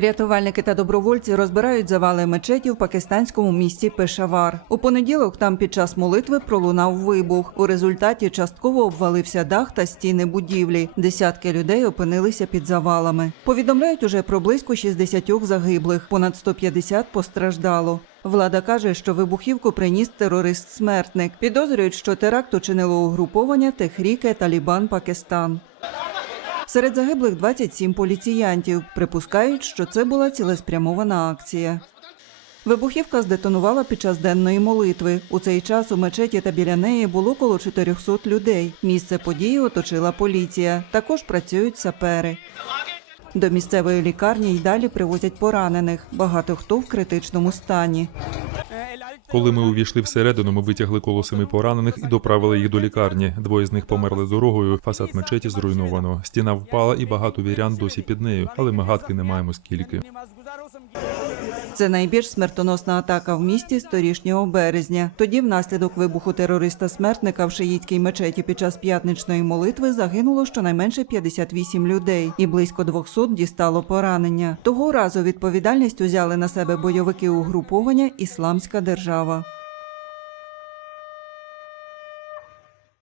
Рятувальники та добровольці розбирають завали мечеті в пакистанському місті Пешавар. У понеділок там під час молитви пролунав вибух. У результаті частково обвалився дах та стіни будівлі. Десятки людей опинилися під завалами. Повідомляють уже про близько 60 загиблих, понад 150 постраждало. Влада каже, що вибухівку приніс терорист-смертник. Підозрюють, що теракт учинило угруповання Техріке Талібан Пакистан. Серед загиблих 27 поліціянтів. Припускають, що це була цілеспрямована акція. Вибухівка здетонувала під час денної молитви. У цей час у мечеті та біля неї було коло 400 людей. Місце події оточила поліція. Також працюють сапери. До місцевої лікарні й далі привозять поранених. Багато хто в критичному стані. Коли ми увійшли всередину, ми витягли коло семи поранених і доправили їх до лікарні. Двоє з них померли дорогою. Фасад мечеті зруйновано. Стіна впала, і багато вірян досі під нею, але ми гадки не маємо скільки. Це найбільш смертоносна атака в місті з торішнього березня. Тоді, внаслідок вибуху терориста-смертника в шиїтській мечеті під час п'ятничної молитви загинуло щонайменше 58 людей, і близько 200 дістало поранення. Того разу відповідальність узяли на себе бойовики угруповання Ісламська держава.